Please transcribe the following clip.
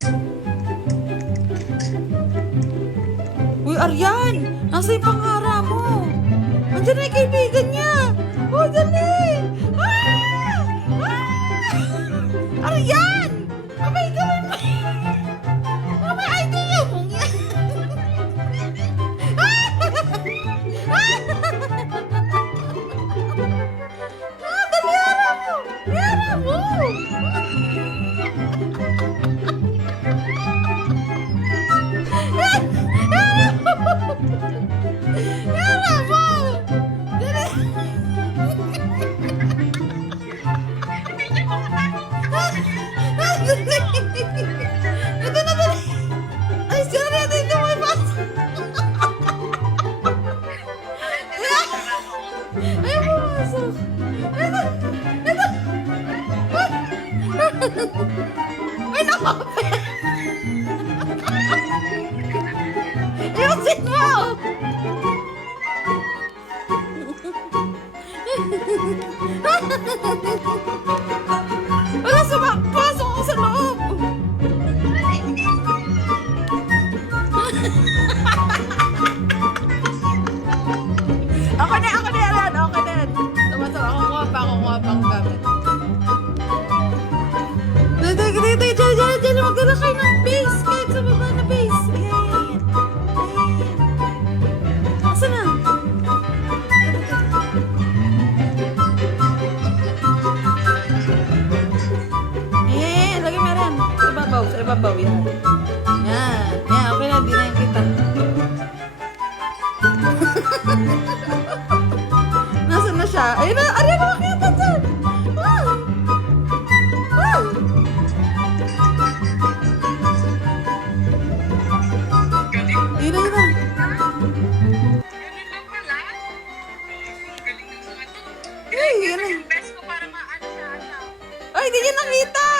Uy, Aryan! Nasa yung pangara mo? Andiyan na yung kaibigan niya! Oh, dali! Ah! Ah! Aryan! Abay, gawin mo! Abay, idea mo yan! Ah, dali, ara mo! Ara mo! Ara mo! Dali! Ito na, dali! Ay, siya na natin ito may pasok! Ay, pumasok! Ito! Ito! Ay, nakapit! Ayusin mo! Wala, pasok ako sa loob! Ako na, yan! Okay na yan! Tumasok ako, kuha pa akong gamit. Diyan, magdala kayo ng base! Kahit sa baba na base! Ayan. Asan na? Ayan, lagi meron. Sa ibabaw, yan. Yan, okay na, di na yung kita. Nasaan na siya? Ayun na, Aryan, makakita dyan! Wow! Wow! Ayun na. Ganun lang pala. Galing ng mga to. Ay, yun na. Best ko para maano sa ano. Ay, di niya nakita!